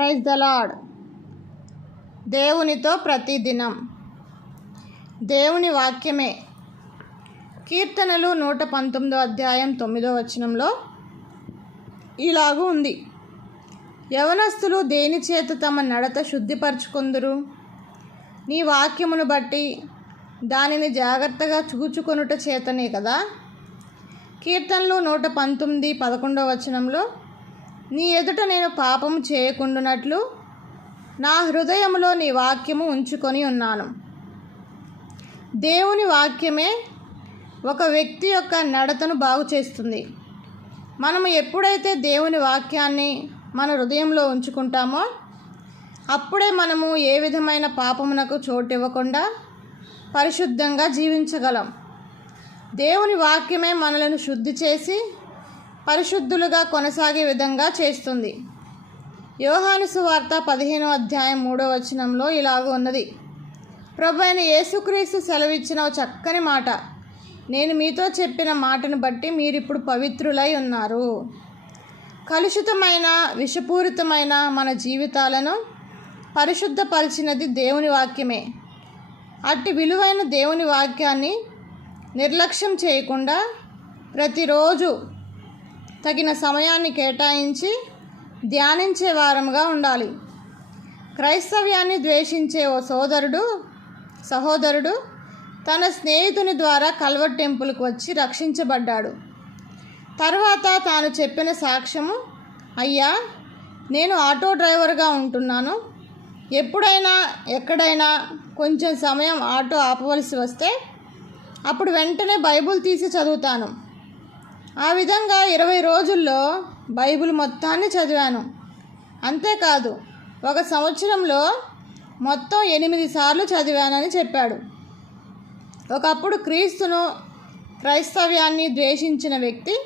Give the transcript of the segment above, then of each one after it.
Praise the lord దేవునితో ప్రతిదినం. దేవుని వాక్యమే. కీర్తనలు నూట పంతొమ్మిదో అధ్యాయం తొమ్మిదో వచనంలో ఇలాగూ ఉంది. యవనస్తులు దేని చేత తమ నడత శుద్ధిపరచుకుందరు? నీ వాక్యమును బట్టి దానిని జాగ్రత్తగా చూచుకొనుట చేతనే కదా? కీర్తనలు నూట పంతొమ్మిది పదకొండవ వచనంలో నీ ఎదుట నేను పాపము చేయకుండానట్లు నా హృదయంలో నీ వాక్యము ఉంచుకొని ఉన్నాను. దేవుని వాక్యమే ఒక వ్యక్తి యొక్క నడతను బాగు చేస్తుంది. మనము ఎప్పుడైతే దేవుని వాక్యాన్ని మన హృదయంలో ఉంచుకుంటామో అప్పుడే మనము ఏ విధమైన పాపమునకు చోటు ఇవ్వకుండా పరిశుద్ధంగా జీవించగలం. దేవుని వాక్యమే మనలను శుద్ధి చేసి పరిశుద్ధులుగా కొనసాగే విధంగా చేస్తుంది. యోహాను సువార్త పదిహేనో అధ్యాయం మూడో వచనంలో ఇలాగ ఉన్నది. ప్రభు అయిన యేసుక్రీస్తు సెలవిచ్చిన ఒక చక్కని మాట. నేను మీతో చెప్పిన మాటను బట్టి మీరు ఇప్పుడు పవిత్రులై ఉన్నారు. కలుషితమైన విషపూరితమైన మన జీవితాలను పరిశుద్ధపరిచినది దేవుని వాక్యమే. అట్టి విలువైన దేవుని వాక్యాన్ని నిర్లక్ష్యం చేయకుండా ప్రతిరోజు తగిన సమయాన్ని కేటాయించి ధ్యానించే వారముగా ఉండాలి. క్రైస్తవ్యాన్ని ద్వేషించే ఓ సోదరుడు సహోదరుడు తన స్నేహితుని ద్వారా కల్వర్ టెంపుల్కు వచ్చి రక్షించబడ్డాడు. తర్వాత తాను చెప్పిన సాక్ష్యము అయ్యా నేను ఆటో డ్రైవర్గా ఉంటున్నాను. ఎప్పుడైనా ఎక్కడైనా కొంచెం సమయం ఆటో ఆపవలసి వస్తే అప్పుడు వెంటనే బైబుల్ తీసి చదువుతాను. ఆ విధంగా ఇరవై రోజుల్లో బైబిల్ మొత్తాన్ని చదివాను. అంతేకాదు ఒక సంవత్సరంలో మొత్తం ఎనిమిది సార్లు చదివానని చెప్పాడు. ఒకప్పుడు క్రీస్తును క్రైస్తవ్యాన్ని ద్వేషించిన వ్యక్తి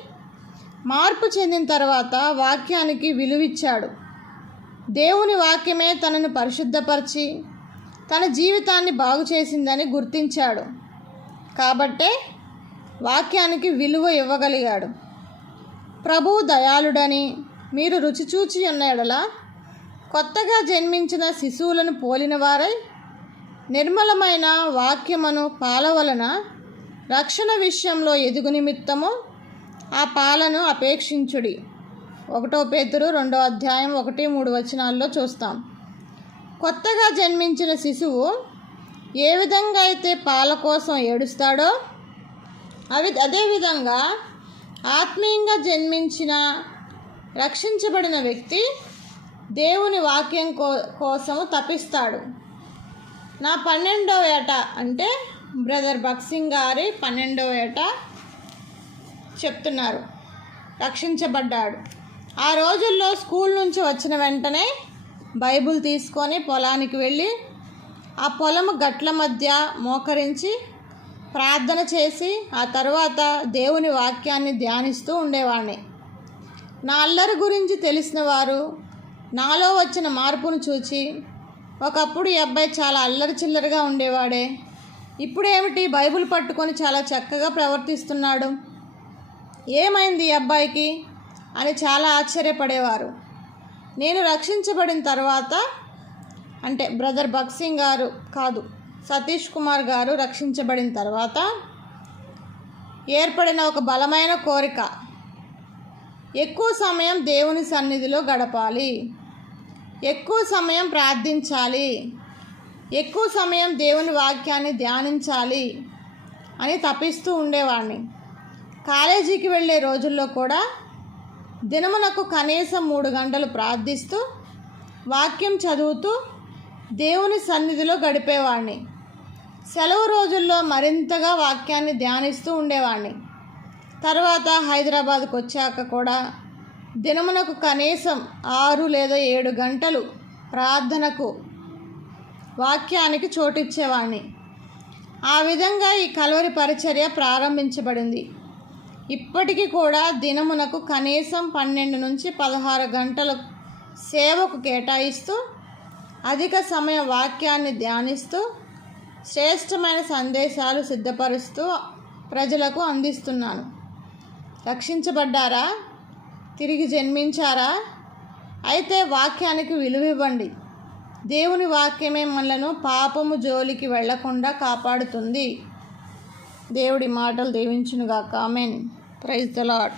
మార్పు చెందిన తర్వాత వాక్యానికి విలువిచ్చాడు. దేవుని వాక్యమే తనను పరిశుద్ధపరిచి తన జీవితాన్ని బాగు చేసిందని గుర్తించాడు. కాబట్టే వాక్యానికి విలువ ఇవ్వగలిగాడు. ప్రభు దయాళుడని మీరు రుచి చూచి ఉన్న ఎడల కొత్తగా జన్మించిన శిశువులను పోలిన వారై నిర్మలమైన వాక్యమును పాల వలన రక్షణ విషయంలో ఎదుగు నిమిత్తము ఆ పాలను అపేక్షించుడి. ఒకటో పేతురు రెండో అధ్యాయం ఒకటి మూడు వచనాల్లో చూస్తాం. కొత్తగా జన్మించిన శిశువు ఏ విధంగా అయితే పాల కోసం ఏడుస్తాడో అవి అదేవిధంగా ఆత్మీయంగా జన్మించిన రక్షించబడిన వ్యక్తి దేవుని వాక్యం కో కోసం తపిస్తాడు. నా పన్నెండవ ఏట అంటే బ్రదర్ భక్సింగ్ గారి పన్నెండవ ఏట చెప్తున్నారు. రక్షించబడ్డాడు. ఆ రోజుల్లో స్కూల్ నుంచి వచ్చిన వెంటనే బైబుల్ తీసుకొని పొలానికి వెళ్ళి ఆ పొలము గట్ల మధ్య మోకరించి ప్రార్థన చేసి ఆ తర్వాత దేవుని వాక్యాన్ని ధ్యానిస్తూ ఉండేవాడిని. నా అల్లరి గురించి తెలిసిన వారు నాలో వచ్చిన మార్పును చూచి ఒకప్పుడు ఈ అబ్బాయి చాలా అల్లరి చిల్లరగా ఉండేవాడే. ఇప్పుడేమిటి బైబుల్ బైబిల్ పట్టుకొని చాలా చక్కగా ప్రవర్తిస్తున్నాడు? ఏమైంది ఈ అబ్బాయికి? అని చాలా ఆశ్చర్యపడేవారు. నేను రక్షించబడిన తర్వాత అంటే బ్రదర్ భక్సింగ్ గారు కాదు సతీష్ కుమార్ గారు రక్షించబడిన తర్వాత ఏర్పడిన ఒక బలమైన కోరిక. ఎక్కువ సమయం దేవుని సన్నిధిలో గడపాలి. ఎక్కువ సమయం ప్రార్థించాలి. ఎక్కువ సమయం దేవుని వాక్యాన్ని ధ్యానించాలి అని తపిస్తూ ఉండేవాడిని కాలేజీకి వెళ్ళే రోజుల్లో కూడా దినమునకు కనీసం మూడు గంటలు ప్రార్థిస్తూ వాక్యం చదువుతూ దేవుని సన్నిధిలో గడిపేవాడిని సెలవు రోజుల్లో మరింతగా వాక్యాన్ని ధ్యానిస్తూ ఉండేవాడిని తర్వాత హైదరాబాద్కు వచ్చాక కూడా దినమునకు కనీసం ఆరు లేదా ఏడు గంటలు ప్రార్థనకు వాక్యానికి చోటిచ్చేవాడిని ఆ విధంగా ఈ కలవరి పరిచర్య ప్రారంభించబడింది. ఇప్పటికీ కూడా దినమునకు కనీసం పన్నెండు నుంచి పదహారు గంటల సేవకు కేటాయిస్తూ అధిక సమయం వాక్యాన్ని ధ్యానిస్తూ శ్రేష్టమైన సందేశాలు సిద్ధపరుస్తూ ప్రజలకు అందిస్తున్నాను. రక్షించబడ్డారా? తిరిగి జన్మించారా? అయితే వాక్యానికి విలువ ఇవ్వండి. దేవుని వాక్యమే మనలను పాపము జోలికి వెళ్ళకుండా కాపాడుతుంది. దేవుడి మాటలు దేవించునుగా come and praise the lord